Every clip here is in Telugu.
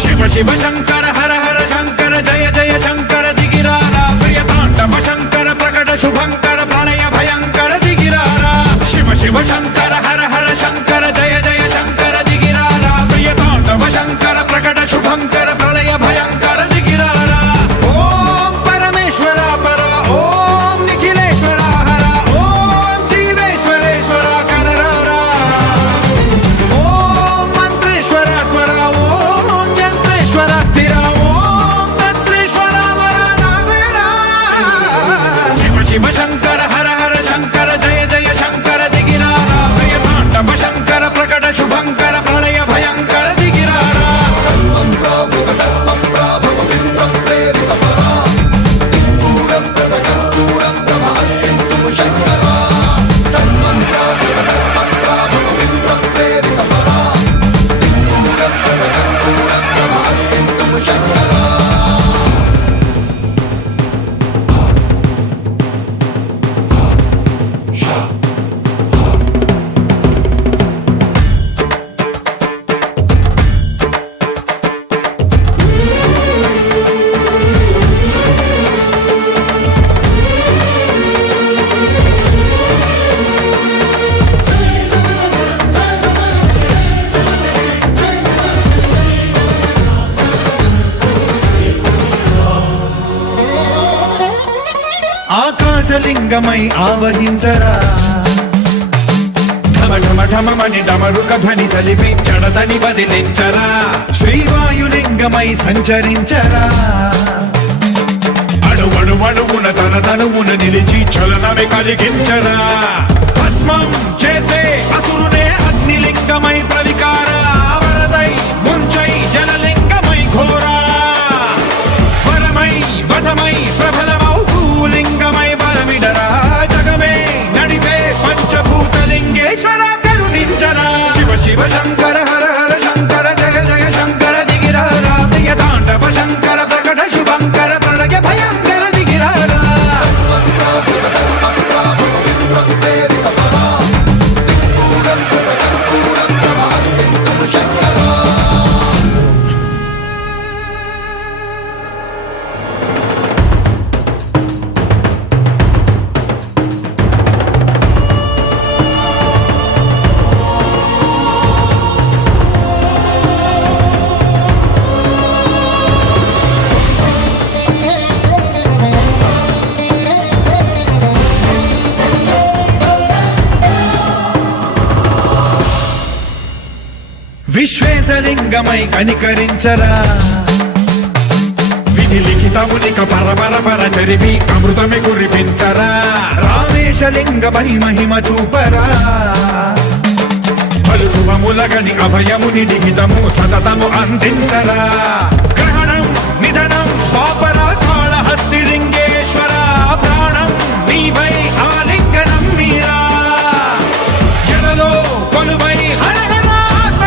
శివ శివ శంకర హర హర శంకర జయ జయ శంకర దిగిరారా ప్రియతాండవ శంకర ప్రకట శుభంకర ప్రళయ భయంకర దిగిరారా శివ శివ శంకర హర హర శంకర జయ జయ శంకర దిగిరారా ప్రియతాండవ శంకర ప్రకట శుభంకర ప్రళయ భయంకర దిగిరారా ఓం పరమేశ్వర పర ఓం నిఖిలేశ్వర హర ఓం జీవేశ్వరేశ్వర కరరారా ఓం మంత్రేశ్వర స్వర ఓం యంత్రేశ్వర స్థిర ఓం తంత్రేశ్వర వర నావేరా శివ శివ శంకర హర హర శంకర జయ జయ శంకర దిగిరారా ప్రియతాండవ శంకర ప్రకట శుభంకర ప్రళయ భయంకర దిగిరారా ఆకాశలింగమై ఆవహించరా ఢమ ఢమ ఢమమని డమరుక ధ్వని సలిపి జడదని వదిలించరా శ్రీవాయులింగమై సంచరించరా అడువడువడువున తన తనువున నిలిచి చలనమే కలిగించరా భస్మం చేసే అసురునే అగ్నిలింగమై ప్రవికార వరదై ముంచై జలలింగమై ఘోరా వరమై వధమై ప్రబలమౌ భూలింగమై బలమిడరా జగమే నడిపే పంచభూతలింగేశ్వర కరుణించరా శివ శివ శంకర హర హర శంకర జయ జయ శంకర దిగిరారా ప్రియతాండవ శంకర ప్రకట శుభంకర ప్రళయ భయంకర దిగిరారా విశ్వేశలింగమై కనికరించరా విధి లిఖితమునిక పరపర పర చరిపి అమృతమి కురిపించరా రామేశలింగమై మహిమ చూపరా పలు శుభములగని అభయముని లిఖితము సతతము అందించరా గ్రహణం నిధనం పాపరా కాళహస్తి లింగేశ్వర ప్రాణం నీవై ఆలింగనం మీరా జలలో కొలువై హర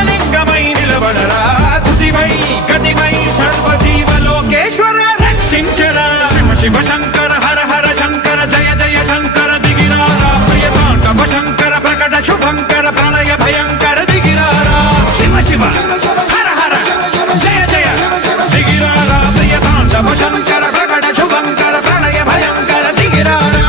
లింగమై నిలబడరా తుదివై గతివై సర్వజీవలోకేశ్వర రక్షించరా శివ శివ శంకర హర హర శంకర జయ జయ శంకర దిగిరారా ప్రియతాండవ శంకర ప్రకట శుభంకర ప్రళయ భయంకర దిగిరారా శివ శివ హర హర జయ జయ దిగిరారా ప్రియతాండవ శంకర ప్రకట శుభంకర ప్రళయ భయంకర దిగిరారా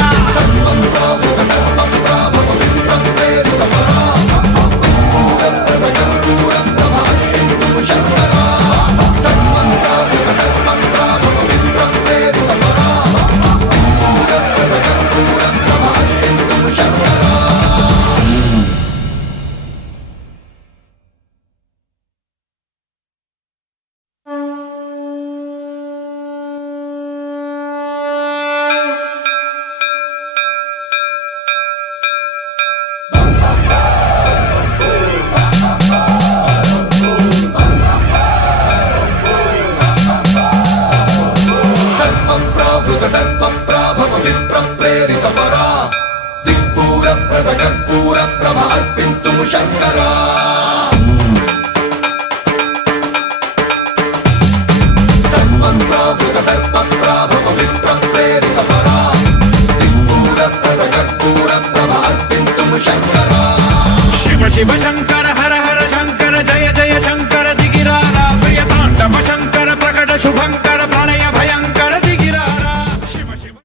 శివ శివ శంకర